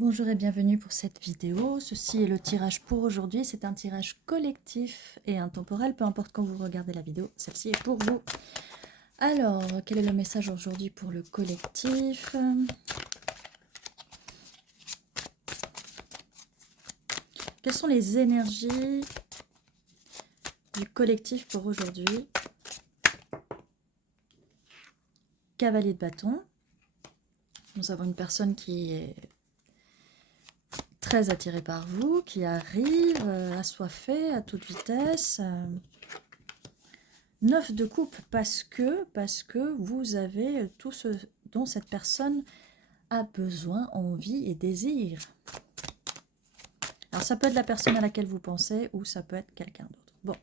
Bonjour et bienvenue pour cette vidéo. Ceci est le tirage pour aujourd'hui. C'est un tirage collectif et intemporel, peu importe quand vous regardez la vidéo, celle-ci est pour vous. Alors, quel est le message aujourd'hui pour le collectif? Quelles sont les énergies du collectif pour aujourd'hui? Cavalier de bâton. Nous avons une personne qui est très attirée par vous, qui arrive assoiffée à toute vitesse. 9 de coupe parce que vous avez tout ce dont cette personne a besoin, envie et désir. Alors ça peut être la personne à laquelle vous pensez ou ça peut être quelqu'un d'autre. Bon,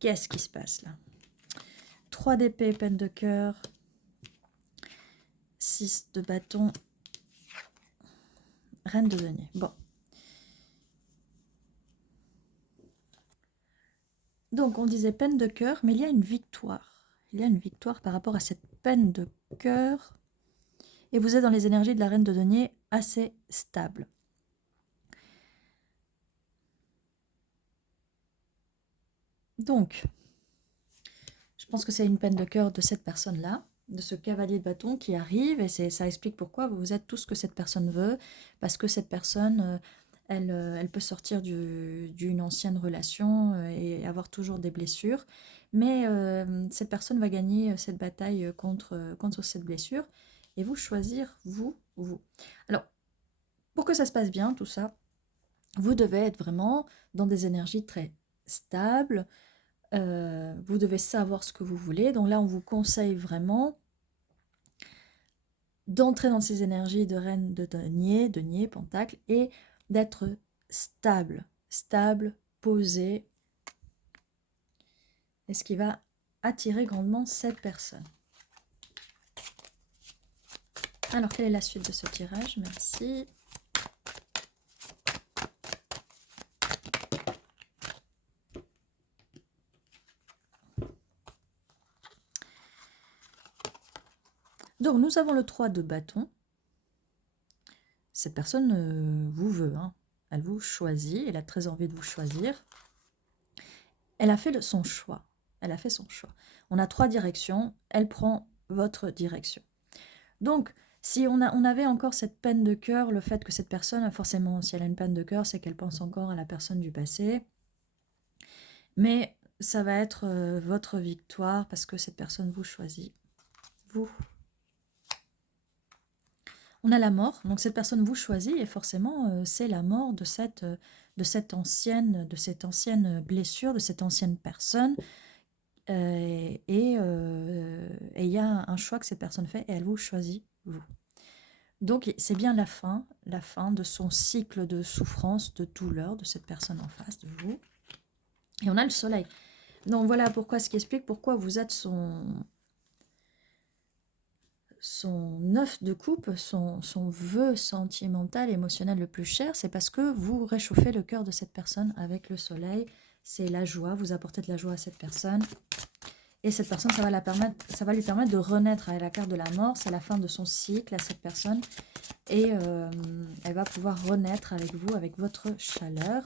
qu'est-ce qui se passe là? 3 d'épée, peine de cœur, 6 de bâton, reine de denier. Bon. Donc on disait peine de cœur, mais il y a une victoire. Il y a une victoire par rapport à cette peine de cœur. Et vous êtes dans les énergies de la reine de denier assez stable. Donc, je pense que c'est une peine de cœur de cette personne-là, de ce cavalier de bâton qui arrive, et ça explique pourquoi vous êtes tout ce que cette personne veut, parce que cette personne, elle peut sortir d'une ancienne relation et avoir toujours des blessures, mais cette personne va gagner cette bataille contre cette blessure, et vous choisir, vous. Alors, pour que ça se passe bien, tout ça, vous devez être vraiment dans des énergies très stables. Vous devez savoir ce que vous voulez. Donc là, on vous conseille vraiment d'entrer dans ces énergies de reine de denier, pentacle, et d'être stable, posé, et ce qui va attirer grandement cette personne. Alors, quelle est la suite de ce tirage? Merci. Donc, nous avons le 3 de bâton. Cette personne vous veut, hein. Elle vous choisit, elle a très envie de vous choisir. Elle a fait son choix. Elle a fait son choix. On a 3 directions, elle prend votre direction. Donc, si on avait encore cette peine de cœur, le fait que cette personne, forcément, si elle a une peine de cœur, c'est qu'elle pense encore à la personne du passé. Mais ça va être votre victoire parce que cette personne vous choisit. Vous. On a la mort, donc cette personne vous choisit et forcément, c'est la mort de cette ancienne blessure, de cette ancienne personne. Et il y a un choix que cette personne fait et elle vous choisit, vous. Donc c'est bien la fin de son cycle de souffrance, de douleur de cette personne en face de vous. Et on a le soleil. Donc voilà pourquoi, ce qui explique pourquoi vous êtes son 9 de coupe, son vœu sentimental, émotionnel le plus cher, c'est parce que vous réchauffez le cœur de cette personne avec le soleil. C'est la joie, vous apportez de la joie à cette personne. Et cette personne, ça va lui permettre de renaître avec la carte de la mort. C'est la fin de son cycle à cette personne. Et elle va pouvoir renaître avec vous, avec votre chaleur.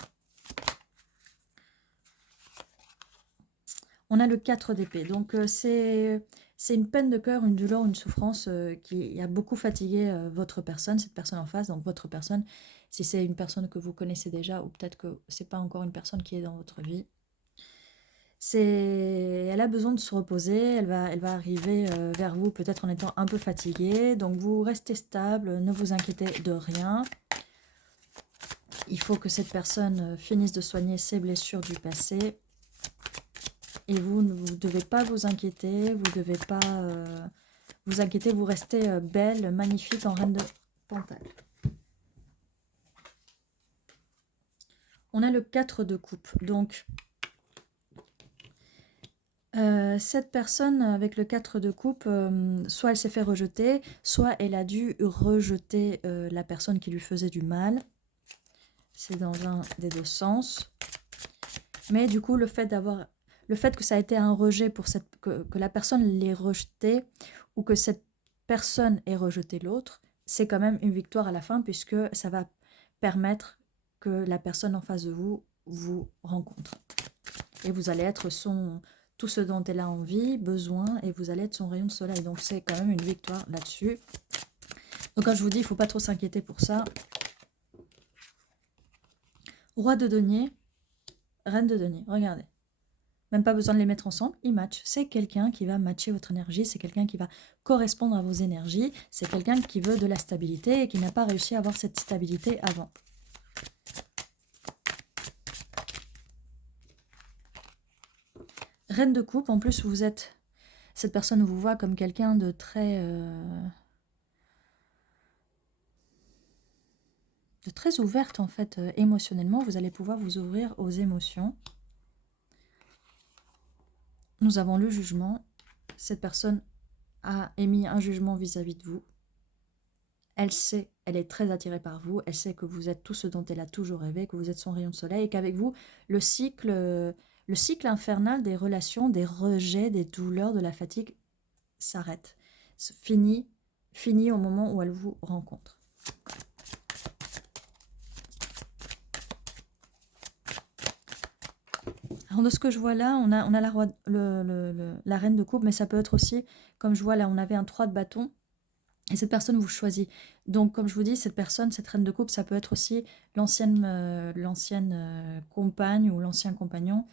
On a le 4 d'épée. Donc, c'est une peine de cœur, une douleur, une souffrance qui a beaucoup fatigué votre personne, cette personne en face. Donc, votre personne, si c'est une personne que vous connaissez déjà, ou peut-être que ce n'est pas encore une personne qui est dans votre vie, elle a besoin de se reposer, elle va arriver vers vous peut-être en étant un peu fatiguée. Donc, vous restez stable, ne vous inquiétez de rien. Il faut que cette personne finisse de soigner ses blessures du passé. Et vous ne devez pas vous inquiéter, vous ne devez pas vous inquiéter, vous restez belle, magnifique en reine de pentacle. On a le 4 de coupe. Donc, cette personne avec le 4 de coupe, soit elle s'est fait rejeter, soit elle a dû rejeter la personne qui lui faisait du mal. C'est dans un des deux sens. Mais du coup, le fait que ça a été un rejet pour que la personne l'ait rejeté ou que cette personne ait rejeté l'autre, c'est quand même une victoire à la fin puisque ça va permettre que la personne en face de vous vous rencontre. Et vous allez être tout ce dont elle a envie, besoin, et vous allez être son rayon de soleil. Donc c'est quand même une victoire là-dessus. Donc quand je vous dis, il ne faut pas trop s'inquiéter pour ça. Roi de denier, reine de denier, regardez. Même pas besoin de les mettre ensemble, ils matchent. C'est quelqu'un qui va matcher votre énergie, c'est quelqu'un qui va correspondre à vos énergies, c'est quelqu'un qui veut de la stabilité et qui n'a pas réussi à avoir cette stabilité avant. Reine de coupe, en plus vous êtes... Cette personne vous voit comme quelqu'un de très ouverte en fait, émotionnellement. Vous allez pouvoir vous ouvrir aux émotions. Nous avons le jugement. Cette personne a émis un jugement vis-à-vis de vous. Elle sait, elle est très attirée par vous. Elle sait que vous êtes tout ce dont elle a toujours rêvé, que vous êtes son rayon de soleil et qu'avec vous, le cycle infernal des relations, des rejets, des douleurs, de la fatigue s'arrête. Fini au moment où elle vous rencontre. Alors de ce que je vois là, on a la reine de coupe, mais ça peut être aussi, comme je vois là, on avait un 3 de bâton, et cette personne vous choisit. Donc comme je vous dis, cette personne, cette reine de coupe, ça peut être aussi l'ancienne compagne ou l'ancien compagnon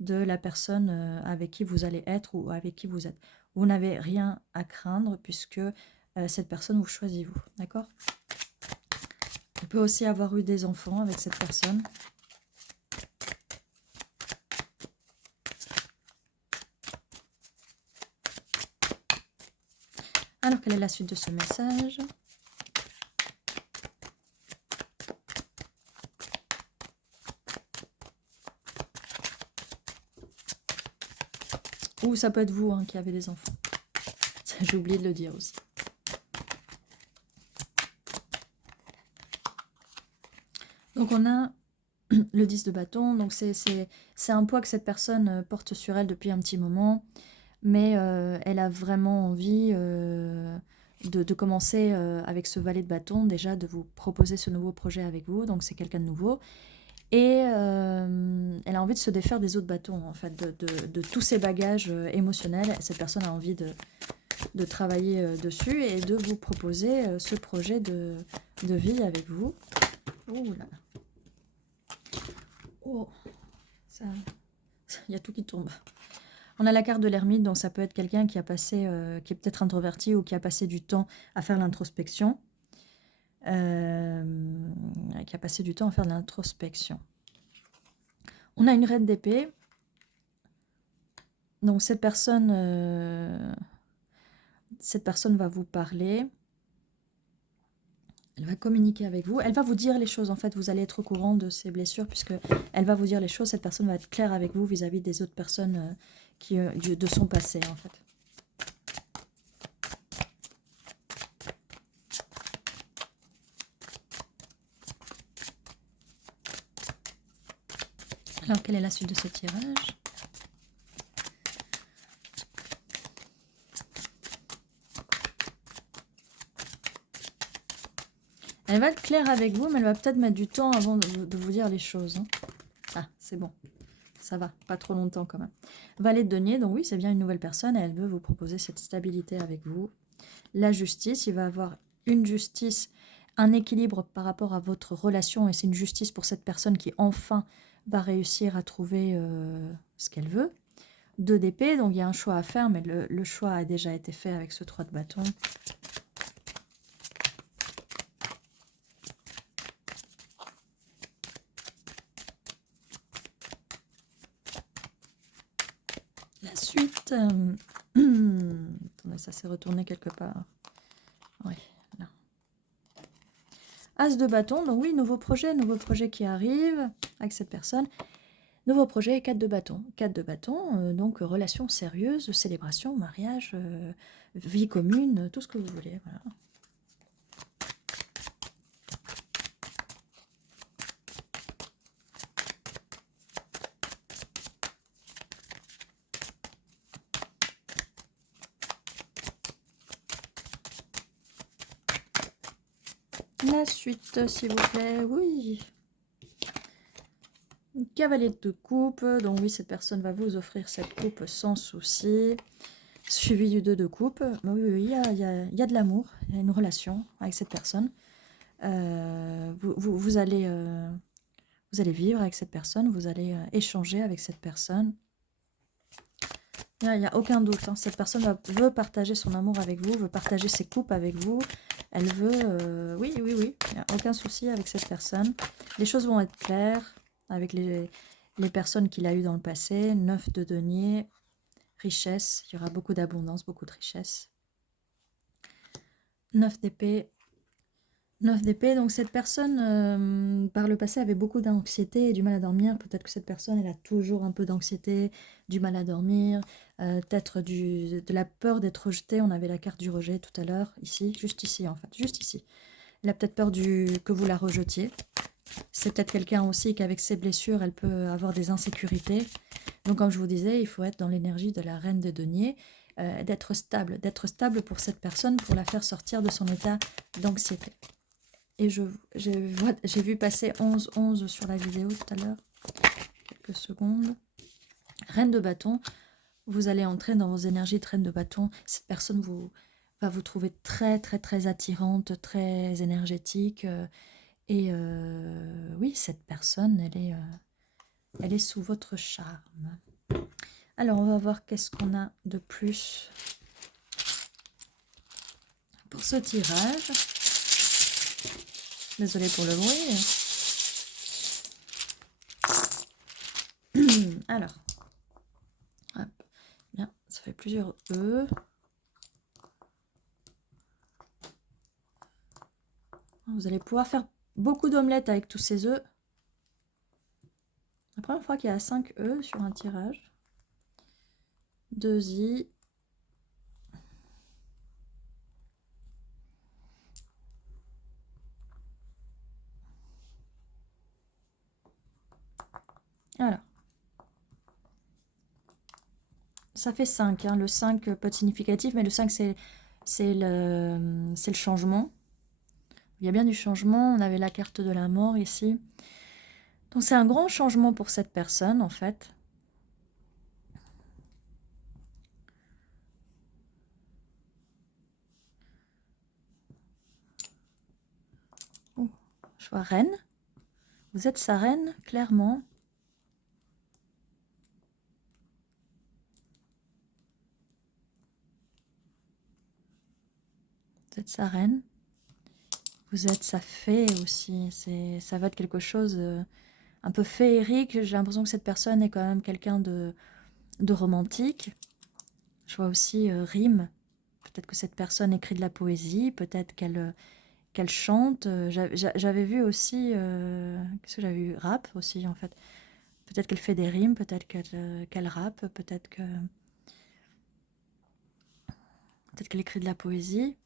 de la personne avec qui vous allez être ou avec qui vous êtes. Vous n'avez rien à craindre puisque cette personne vous choisit vous, d'accord? Il peut aussi avoir eu des enfants avec cette personne. Alors, quelle est la suite de ce message? Ou ça peut être vous qui avez des enfants. J'ai oublié de le dire aussi. Donc, on a le 10 de bâton. Donc, c'est un poids que cette personne porte sur elle depuis un petit moment. Mais elle a vraiment envie de commencer avec ce valet de bâton, déjà de vous proposer ce nouveau projet avec vous, donc c'est quelqu'un de nouveau. Et elle a envie de se défaire des autres bâtons, en fait, de tous ces bagages émotionnels. Cette personne a envie de travailler dessus et de vous proposer ce projet de vie avec vous. Oh là là. Oh, ça... Il y a tout qui tombe. On a la carte de l'ermite, donc ça peut être quelqu'un qui a passé, qui est peut-être introverti ou qui a passé du temps à faire l'introspection. Qui a passé du temps à faire de l'introspection. On a une reine d'épée. Donc cette personne va vous parler. Elle va communiquer avec vous. Elle va vous dire les choses. En fait, vous allez être au courant de ses blessures puisque elle va vous dire les choses. Cette personne va être claire avec vous vis-à-vis des autres personnes de son passé, en fait. Alors, quelle est la suite de ce tirage? Elle va être claire avec vous, mais elle va peut-être mettre du temps avant de vous dire les choses. Ah, c'est bon. Ça va, pas trop longtemps quand même. Valet de denier, donc oui, c'est bien une nouvelle personne et elle veut vous proposer cette stabilité avec vous. La justice, il va avoir une justice, un équilibre par rapport à votre relation et c'est une justice pour cette personne qui enfin va réussir à trouver ce qu'elle veut. 2 d'épée, donc il y a un choix à faire, mais le choix a déjà été fait avec ce 3 de bâton. La suite... Attendez, ça s'est retourné quelque part. Oui, là. As de bâton, donc oui, nouveau projet qui arrive avec cette personne. Nouveau projet, 4 de bâton. 4 de bâton, donc relation sérieuse, célébration, mariage, vie commune, tout ce que vous voulez. Voilà. la suite, s'il vous plaît. Oui. Cavalier de coupe. Donc oui, cette personne va vous offrir cette coupe sans souci. Suivi du 2 de coupe. Oui, oui, il y a de l'amour. Il y a une relation avec cette personne. Vous allez vivre avec cette personne. Vous allez échanger avec cette personne. Il n'y a aucun doute. Hein. Cette personne veut partager son amour avec vous, veut partager ses coupes avec vous. Elle veut... oui. Il n'y a aucun souci avec cette personne. Les choses vont être claires avec les personnes qu'il a eues dans le passé. 9 de denier, richesse. Il y aura beaucoup d'abondance, beaucoup de richesse. 9 d'épée. 9 d'épée, donc cette personne, par le passé, avait beaucoup d'anxiété et du mal à dormir. Peut-être que cette personne, elle a toujours un peu d'anxiété, du mal à dormir, peut-être de la peur d'être rejetée. On avait la carte du rejet tout à l'heure, ici, juste ici en fait, juste ici. Elle a peut-être peur que vous la rejetiez. C'est peut-être quelqu'un aussi qu'avec ses blessures, elle peut avoir des insécurités. Donc comme je vous disais, il faut être dans l'énergie de la reine des deniers, d'être stable pour cette personne, pour la faire sortir de son état d'anxiété. Et j'ai vu passer 11 sur la vidéo tout à l'heure. Quelques secondes. Reine de bâton. Vous allez entrer dans vos énergies de reine de bâton. Cette personne va vous trouver très, très, très attirante, très énergétique. Oui, cette personne, elle est sous votre charme. Alors, on va voir qu'est-ce qu'on a de plus pour ce tirage. Désolée pour le bruit. Alors, hop, bien, ça fait plusieurs E. Vous allez pouvoir faire beaucoup d'omelettes avec tous ces œufs. La première fois qu'il y a 5 E sur un tirage. 2 I. Alors. Ça fait 5. Hein. Le 5 peut être significatif, mais le 5, c'est le changement. Il y a bien du changement. On avait la carte de la mort ici. Donc c'est un grand changement pour cette personne, en fait. Oh, je vois reine. Vous êtes sa reine, clairement. Vous êtes sa reine. Vous êtes sa fée aussi. Ça va être quelque chose un peu féerique. J'ai l'impression que cette personne est quand même quelqu'un de romantique. Je vois aussi rime. Peut-être que cette personne écrit de la poésie. Peut-être qu'elle chante. J'avais vu aussi... qu'est-ce que j'avais vu? Rap aussi, en fait. Peut-être qu'elle fait des rimes. Peut-être qu'elle rappe. Peut-être qu'elle écrit de la poésie.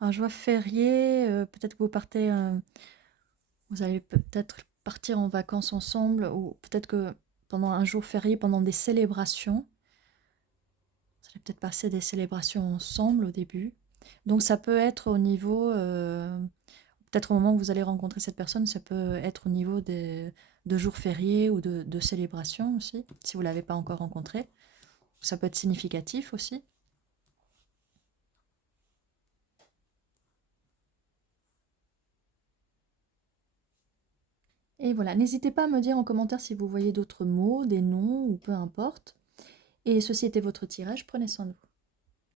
Alors, je vois férié, peut-être que vous partez, vous allez peut-être partir en vacances ensemble, ou peut-être que pendant un jour férié, pendant des célébrations, vous allez peut-être passer des célébrations ensemble au début. Donc ça peut être au niveau, peut-être au moment où vous allez rencontrer cette personne, ça peut être au niveau de jours fériés ou de célébrations aussi, si vous ne l'avez pas encore rencontré. Ça peut être significatif aussi. Et voilà, n'hésitez pas à me dire en commentaire si vous voyez d'autres mots, des noms ou peu importe. Et ceci était votre tirage, prenez soin de vous.